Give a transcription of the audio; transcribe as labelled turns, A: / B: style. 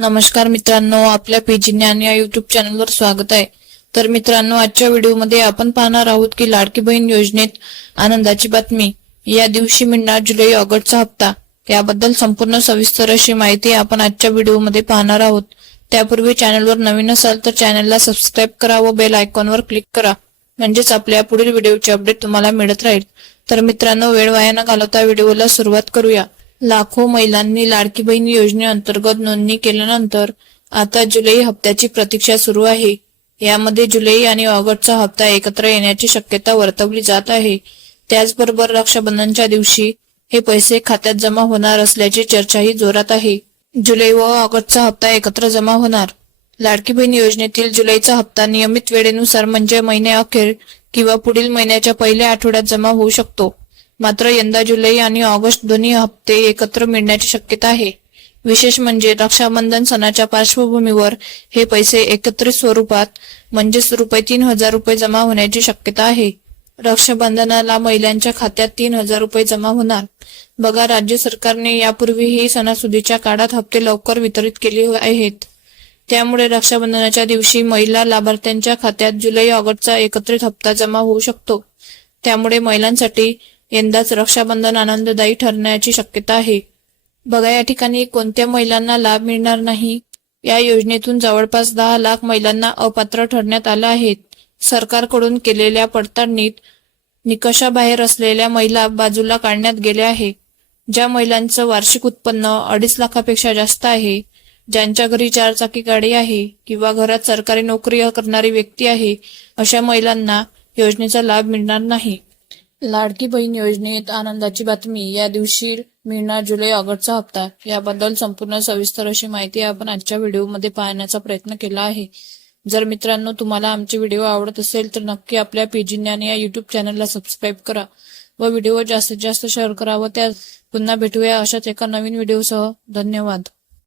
A: नमस्कार मित्रांनो आपल्या पेजी ज्ञान या युट्यूब चॅनलवर स्वागत आहे. तर मित्रांनो आजच्या व्हिडिओमध्ये आपण पाहणार आहोत की लाडकी बहीण योजनेत आनंदाची बातमी. या दिवशी मिळणार जुलै ऑगस्टचा हप्ता. याबद्दल संपूर्ण सविस्तर अशी माहिती आपण आजच्या व्हिडिओमध्ये पाहणार आहोत. त्यापूर्वी चॅनलवर नवीन असाल तर चॅनलला सबस्क्राईब करा व बेल आयकॉनवर क्लिक करा. म्हणजेच आपल्या पुढील व्हिडिओचे अपडेट तुम्हाला मिळत राहील. तर मित्रांनो वेळ वाया न घालवता व्हिडिओला सुरुवात करूया. लाखो महिलांनी लाडकी बहीण योजनेअंतर्गत नोंदणी केल्यानंतर आता जुलै हप्त्याची प्रतीक्षा सुरू आहे. यामध्ये जुलै आणि ऑगस्टचा हप्ता एकत्र येण्याची शक्यता वर्तवली जात आहे. त्याचबरोबर रक्षाबंधनच्या दिवशी हे पैसे खात्यात जमा होणार असल्याची चर्चाही जोरात आहे. जुलै व ऑगस्टचा हप्ता एकत्र जमा होणार. लाडकी बहीण योजनेतील जुलैचा हप्ता नियमित वेळेनुसार म्हणजे महिन्याअखेर किंवा पुढील महिन्याच्या पहिल्या आठवड्यात जमा होऊ शकतो. मात्र यंदा जुलै आणि ऑगस्ट दोन्ही हप्ते एकत्र मिळण्याची शक्यता आहे. विशेष म्हणजे रक्षाबंधन सणाच्या पार्श्वभूमीवर हे पैसे एकत्रित स्वरूपात म्हणजेच रुपये तीन हजार रुपये जमा होण्याची शक्यता आहे. रक्षाबंधनाला महिलांच्या खात्यात तीन हजार रुपये जमा होणार. बघा राज्य सरकारने यापूर्वीही सणासुदीच्या काळात हप्ते लवकर वितरित केले आहेत. त्यामुळे रक्षाबंधनाच्या दिवशी महिला लाभार्थ्यांच्या खात्यात जुलै ऑगस्टचा एकत्रित हप्ता जमा होऊ शकतो. त्यामुळे महिलांसाठी यंदाच रक्षाबंधन आनंददायी ठरण्याची शक्यता आहे. बघा या ठिकाणी कोणत्या महिलांना लाभ मिळणार नाही? या योजनेतून जवळपास दहा लाख महिलांना अपात्र ठरण्यात आलं आहेत सरकारकडून केलेल्या पडताळणीत निकषाबाहेर असलेल्या महिला बाजूला काढण्यात गेल्या आहे. ज्या महिलांचं वार्षिक उत्पन्न अडीच लाखापेक्षा जास्त आहे ज्यांच्या घरी चारचाकी गाडी आहे किंवा घरात सरकारी नोकरी करणारी व्यक्ती आहे अशा महिलांना योजनेचा लाभ मिळणार नाही. लाडकी बहीण योजनेत आनंदाची बातमी. या दिवशी मिळणार जुलै ऑगस्टचा हप्ता. याबद्दल संपूर्ण सविस्तर अशी माहिती आपण आजच्या व्हिडिओमध्ये पाहण्याचा प्रयत्न केला आहे. जर मित्रांनो तुम्हाला आमचे व्हिडिओ आवडत असेल तर नक्की आपल्या पेजी ज्ञान या युट्यूब चॅनलला सबस्क्राईब करा व व्हिडिओ जास्तीत जास्त शेअर करा व त्या पुन्हा भेटूया अशाच एका नवीन व्हिडिओसह. धन्यवाद.